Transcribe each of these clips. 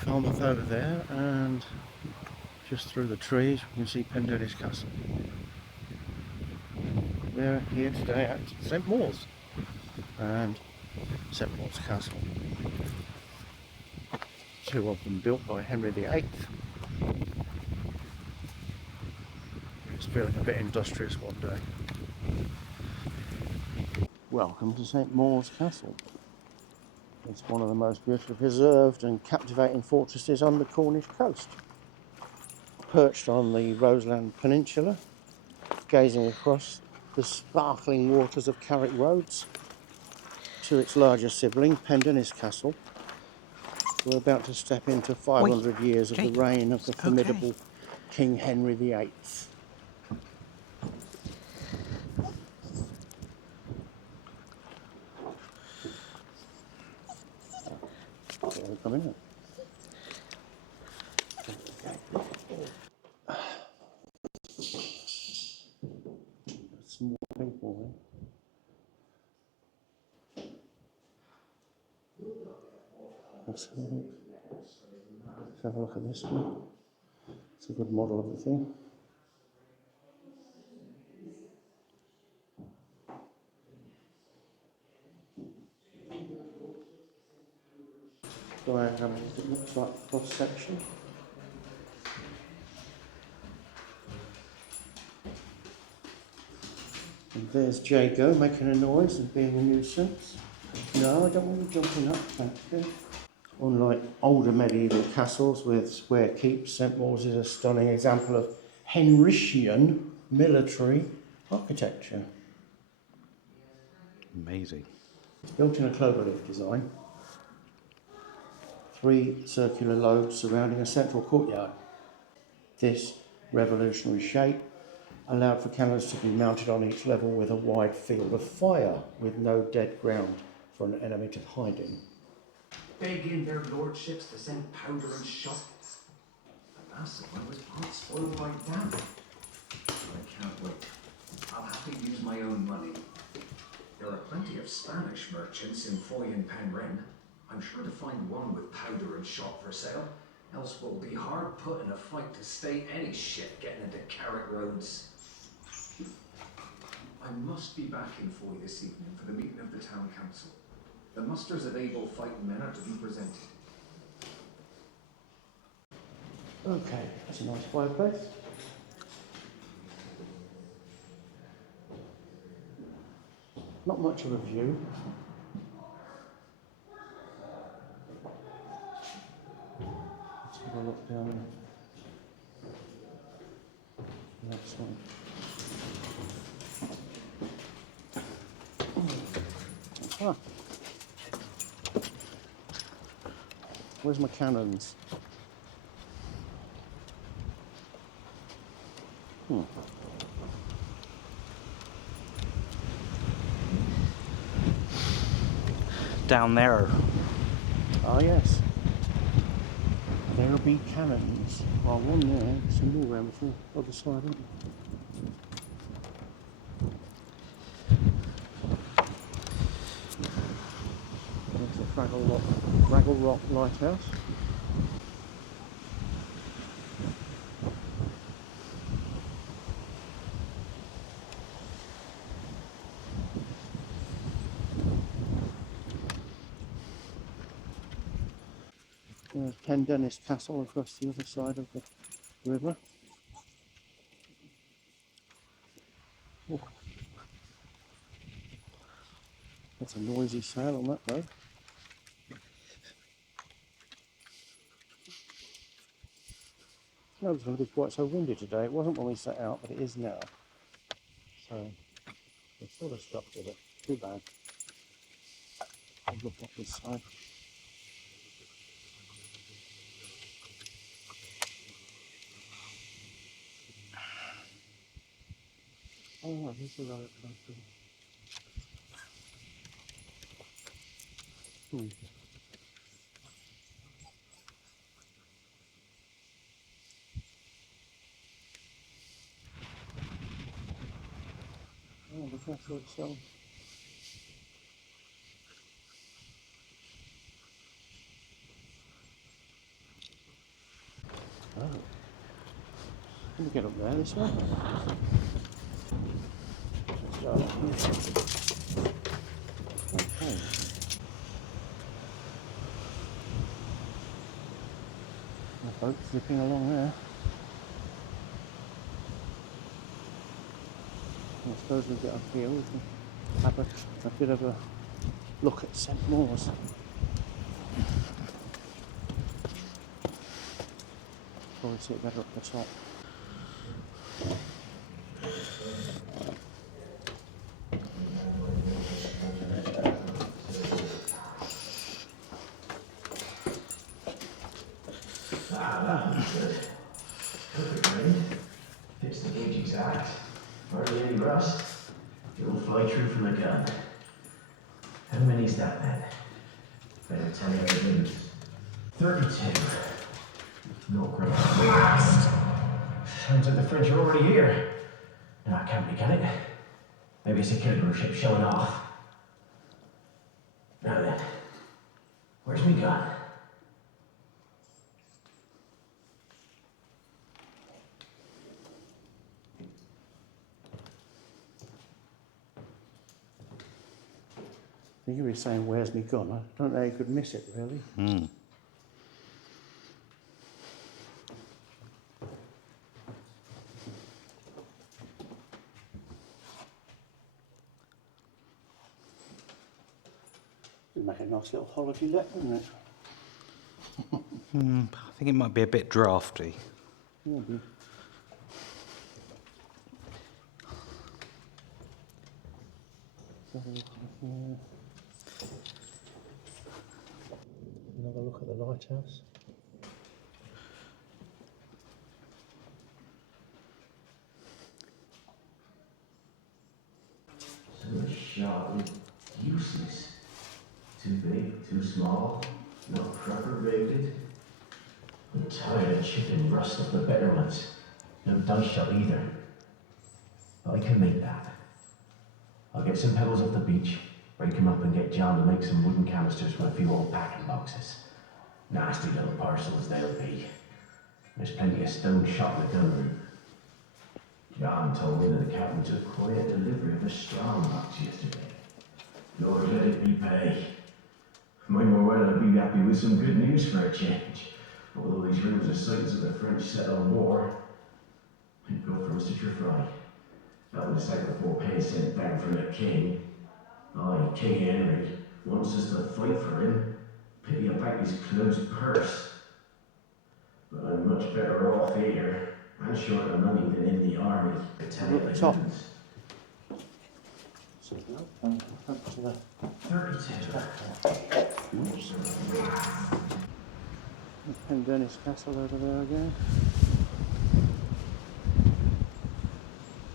Falmouth over there, and just through the trees you can see Pendennis Castle. We're here today at St Mawes and St Mawes Castle. Two of them built by Henry VIII. Just feeling a bit industrious one day. Welcome to St Mawes Castle. It's one of the most beautifully preserved and captivating fortresses on the Cornish coast. Perched on the Roseland Peninsula, gazing across the sparkling waters of Carrick Roads to its larger sibling, Pendennis Castle, we're about to step into 500 years of the reign of the formidable King Henry VIII. Come in. Some more people there. Let's have a look at this one. It's a good model of the thing. Diagram, it looks like cross section. And there's Jago making a noise and being a nuisance. No, I don't want you jumping up, thank you. Unlike older medieval castles with square keeps, St Mawes is a stunning example of Henrician military architecture. Amazing. It's built in a cloverleaf design. 3 circular lobes surrounding a central courtyard. This revolutionary shape allowed for cannons to be mounted on each level with a wide field of fire, with no dead ground for an enemy to hide in. Begging their lordships to send powder and shot. The last of one was pot spoiled by damp. I can't wait. I'll have to use my own money. There are plenty of Spanish merchants in Foy and Penryn. I'm sure to find one with powder and shot for sale, else we'll be hard put in a fight to stay any shit getting into Carrick Roads. I must be back in Foy this evening for the meeting of the town council. The musters of able fighting men are to be presented. Okay, that's a nice fireplace. Not much of a view. Let's have a look down the next one. Ah. Where's my cannons? Down there. Ah, yes. There'll be cannons. Oh, one there. Some more around the other side, aren't there? There's the Fraggle Rock Lighthouse. There's Pendennis Castle across the other side of the river. Oh. That's a noisy sail on that road. No, it's going to be quite so windy today. It wasn't when we set out, but it is now. So we're sort of stuck with it. Too bad. I'll look up this side. Oh, this is our Oh, the castle itself. Can we get up there this way? Let's go up here. Okay. The boat zipping along there. I suppose we'll get up here, we can have a bit of a look at St Mawes. Probably see it better up the top. That's good. Perfect grade. Fits the gauge exact. Hardly any rust. It'll fly through from the gun. How many's that then? Better tell you how it moves. 32. Not great. Rust! Sounds like the French are already here. No, it can't be, can it? Maybe it's a killer ship showing off. Now then, where's me gun? I think you were saying, where's me gun? I don't know how you could miss it, really. It'd make a nice little holiday deck, wouldn't it? I think it might be a bit drafty. Maybe. Let's have a look at here. Another look at the lighthouse. So sharp, useless. Too big, too small, not proper rated. I'm tired of chipping rust off the better ones. No dice shot either. But I can make that. I'll get some pebbles off the beach, break them up and get John to make some wooden canisters with a few old packing boxes. Nasty little parcels they'll be. There's plenty of stone shot in the gun room. John told me that the captain took quiet delivery of a strong box yesterday. Lord, let it be pay. Might more well I'd be happy with some good news for a change. Although these rooms are signs of the French set on war. Thank God for Mr. Trefry. That would decide before pay sent down from the king. Aye, King Henry wants us to fight for him. Pity about his closed purse. But I'm much better off here, and short of money than in the army. I tell you the Top. difference. Up to the 32. Pendennis Castle over there again.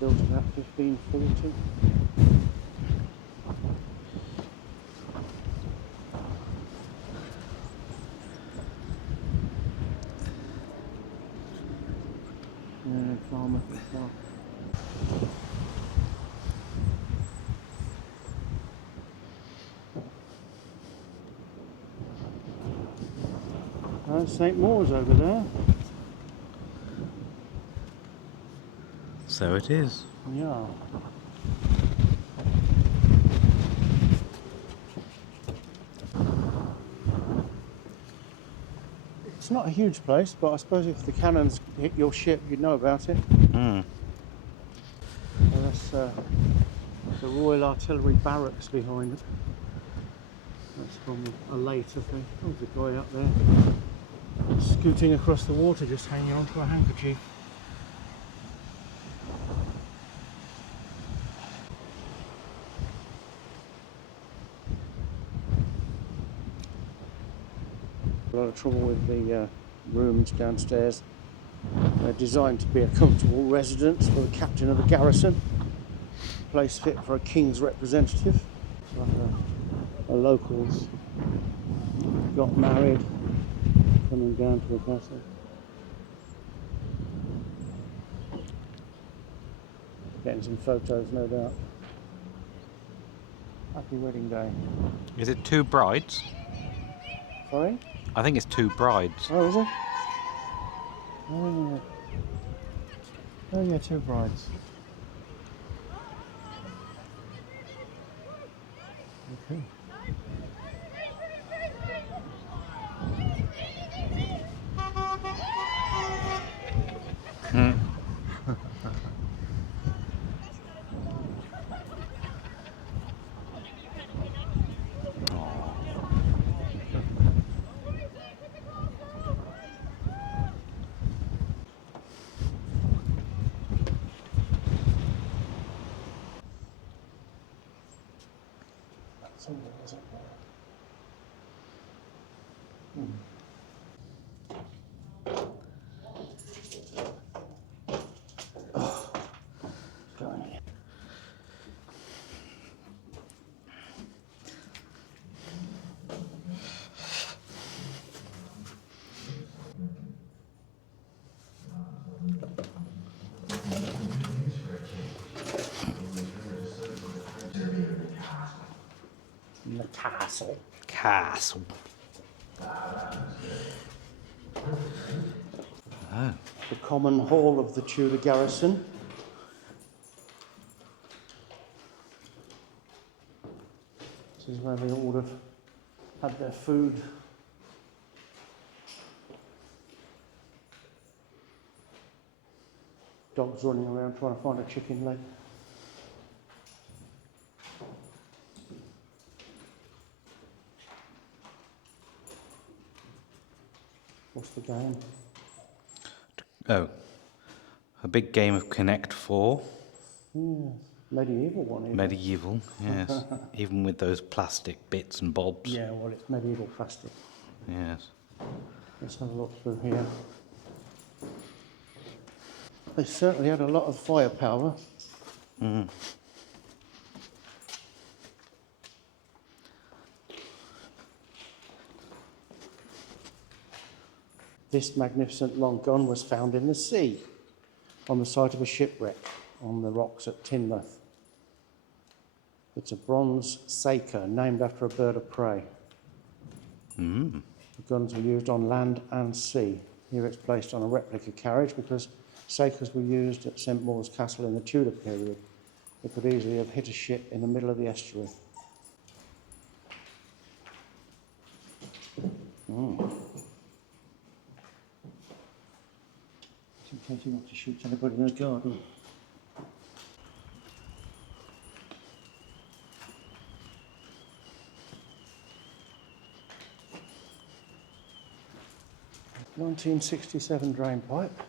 Built about 1540. Farmer. St Mawes over there. So it is. Yeah. It's not a huge place, but I suppose if the cannons hit your ship, you'd know about it. Mm. So that's the Royal Artillery Barracks behind it. That's from a later thing. Oh, there's a guy up there scooting across the water, just hanging on to a handkerchief. A lot of trouble with the rooms downstairs. They're designed to be a comfortable residence for the captain of the garrison. Place fit for a king's representative. It's like a locals got married, coming down to the castle. Getting some photos, no doubt. Happy wedding day. Is it two brides? Sorry? I think it's two brides. Oh, is it? Oh. Oh yeah, two brides. Okay. That's all there is up there. Go in here. The castle. Castle. Oh. The common hall of the Tudor garrison. This is where they all would have had their food. Dogs running around trying to find a chicken leg. What's the game? Oh. A big game of Connect 4. Yeah, medieval one. Even. Medieval, yes. Even with those plastic bits and bobs. Yeah, well, it's medieval plastic. Yes. Let's have a look through here. They certainly had a lot of firepower. Mm. This magnificent long gun was found in the sea, on the site of a shipwreck on the rocks at Teignmouth. It's a bronze saker named after a bird of prey. Mm. The guns were used on land and sea. Here it's placed on a replica carriage because sakers were used at St Mawes Castle in the Tudor period. It could easily have hit a ship in the middle of the estuary. In case you want to shoot anybody in the garden. (1967) drain pipe.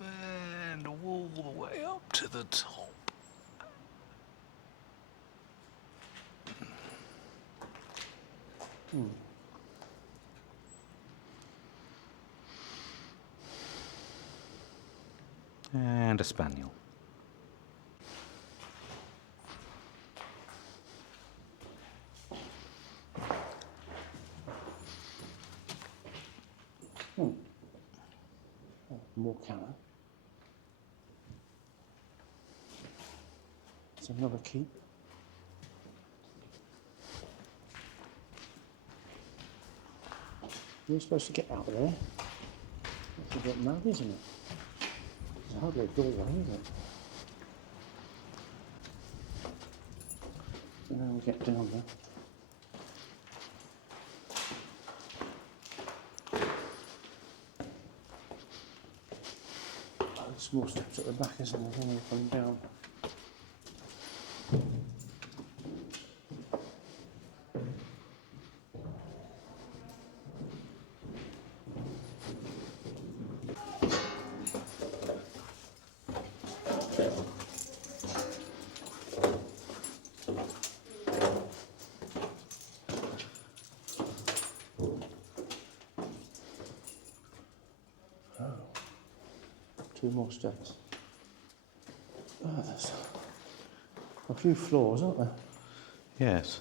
And all the way up to the top. And a spaniel. Oh, more cannon. It's another keep. You're supposed to get out of there. That's a bit mad, isn't it? There's hardly a doorway, is it? So now we get down there. Oh, small steps at the back, isn't there? When you're coming down. Two more steps. Oh, there's a few floors, aren't there? Yes.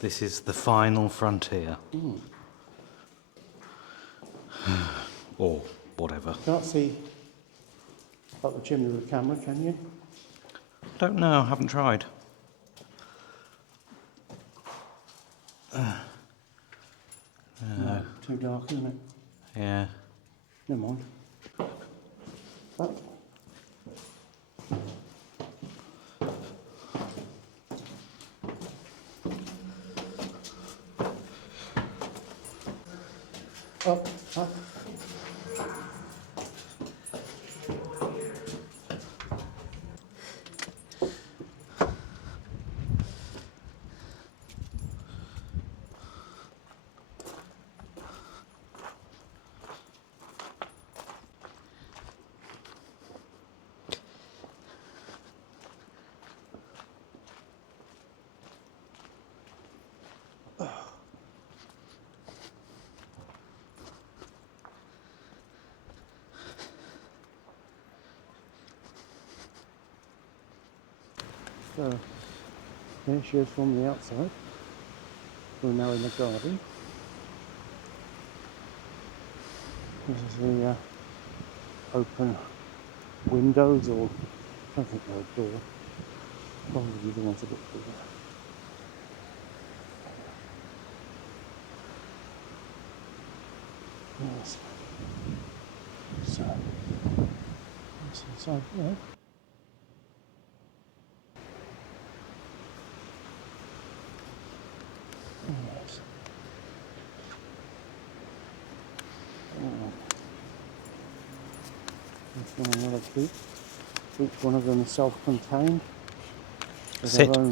This is the final frontier. Or whatever. Can't see up the chimney with a camera, can you? Don't know, haven't tried. No, too dark, isn't it? Yeah. Never mind. But up, up. So there she is from the outside. We're now in the garden. This is the open windows, or I don't think they're a door. Probably the one's a bit bigger. Yes. So that's inside there. Yes. Oh. There's one another group. Each one of them is self-contained. With Sit. their own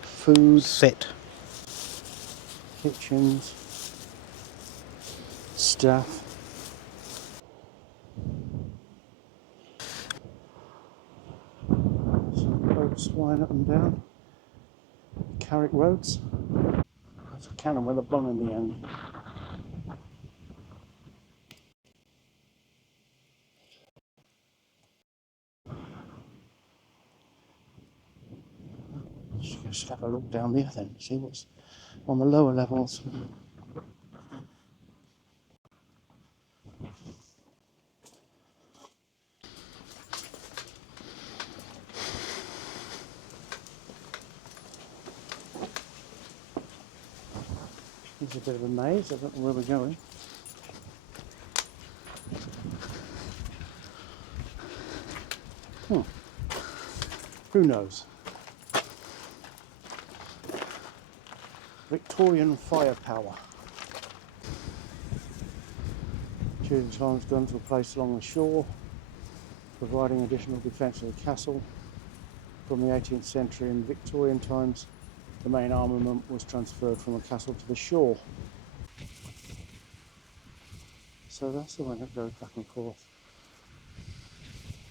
food, Sit. kitchens, staff. Some roads flying up and down. Carrick roads. That's a cannon with a bung in the end. Just have a look down there then, see what's on the lower levels. It's a bit of a maze, I don't know where we're going. Who knows? Victorian firepower. Tudor times guns were placed along the shore, providing additional defence of the castle. From the 18th century and Victorian times, the main armament was transferred from the castle to the shore. So that's the one that goes back and forth.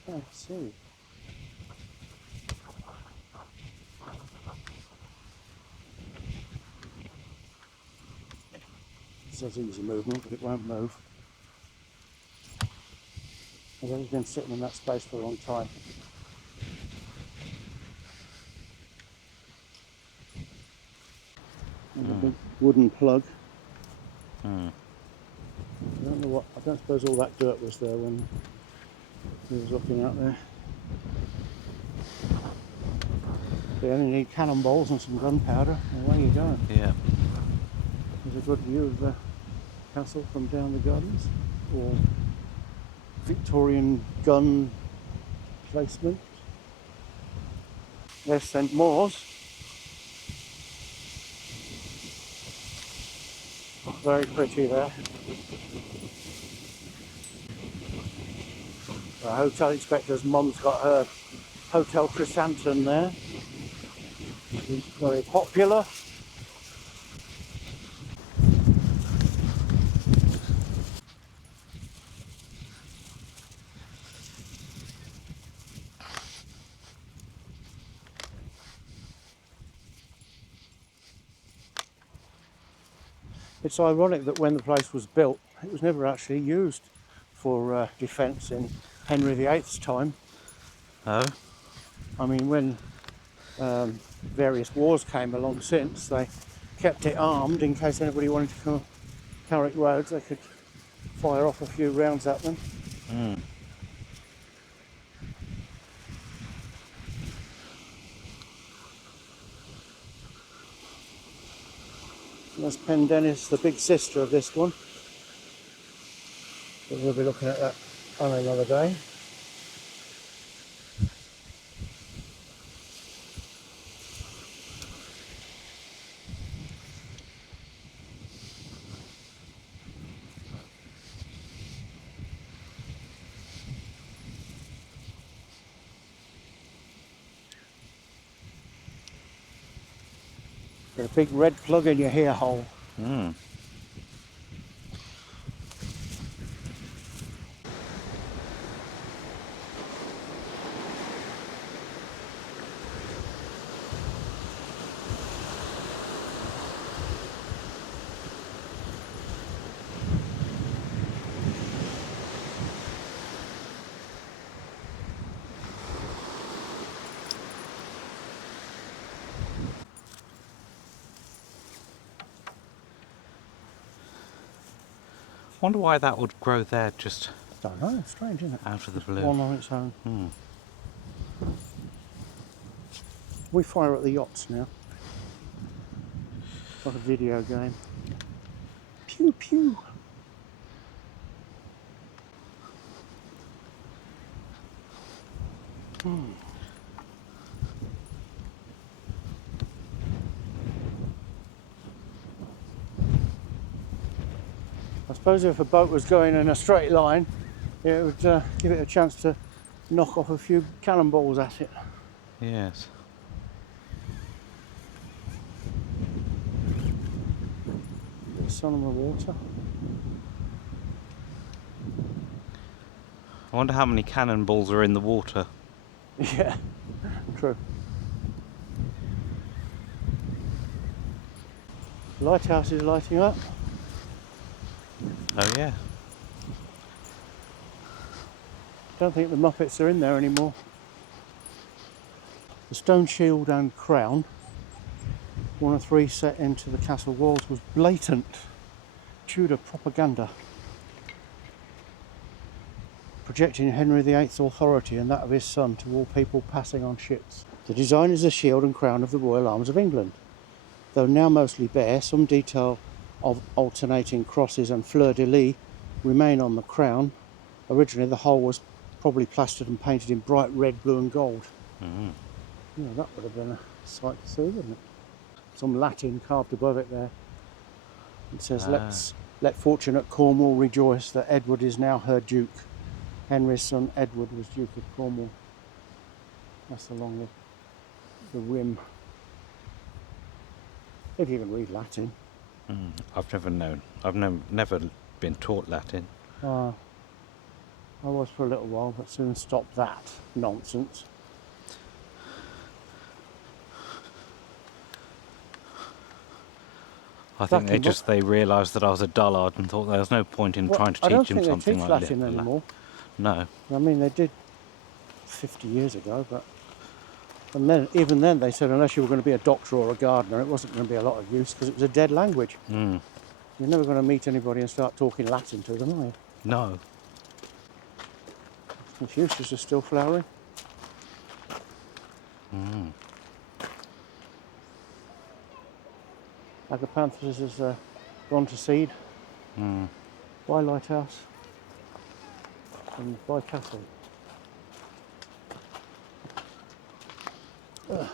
I see. It says easy movement, but it won't move. I've only been sitting in that space for a long time. And a big wooden plug. I don't know what, I don't suppose all that dirt was there when he was looking out there. They only need cannonballs and some gunpowder, and away you go. Yeah. There's a good view of the castle from down the gardens, or Victorian gun placement. There's St Mawes. Very pretty there. The hotel inspector's mum's got her Hotel Chrysanthemum there. It's very popular. It's ironic that when the place was built, it was never actually used for defence in Henry VIII's time. Oh. I mean, when various wars came along since, they kept it armed in case anybody wanted to come Carrick roads, they could fire off a few rounds at them. That's Pendennis, the big sister of this one. we'll be looking at that on another day. Got a big red plug in your hair hole. Hmm. Wonder why that would grow there just Don't know, strange, isn't it? out of the Just blue. one on its own. Hmm. We fire at the yachts now. Like a video game. Pew pew. I suppose if a boat was going in a straight line, it would give it a chance to knock off a few cannonballs at it. Yes. The sun on the water. I wonder how many cannonballs are in the water. Yeah, true. Lighthouse is lighting up. Oh yeah. Don't think the Muppets are in there anymore. The stone shield and crown, one of three set into the castle walls, was blatant Tudor propaganda, projecting Henry VIII's authority and that of his son to all people passing on ships. The design is the shield and crown of the Royal Arms of England. Though now mostly bare, some detail of alternating crosses and fleur-de-lis remain on the crown. Originally the whole was probably plastered and painted in bright red, blue and gold. Mm. Yeah, that would have been a sight to see, wouldn't it? Some Latin carved above it there. It says, let fortune at Cornwall rejoice that Edward is now her Duke. Henry's son Edward was Duke of Cornwall. That's along the rim. If you can read Latin. Mm. I've never known. I've never been taught Latin. I was for a little while, but soon stopped that nonsense. I think they realised that I was a dullard and thought there was no point in trying to teach him something like Latin anymore. No. I mean, they did 50 years ago, but even then they said unless you were going to be a doctor or a gardener, it wasn't going to be a lot of use because it was a dead language. Mm. You're never going to meet anybody and start talking Latin to them, are you? No. Confucius is still flowering. Mm. Agapanthus has gone to seed. Mm. By lighthouse and by castle. Ugh.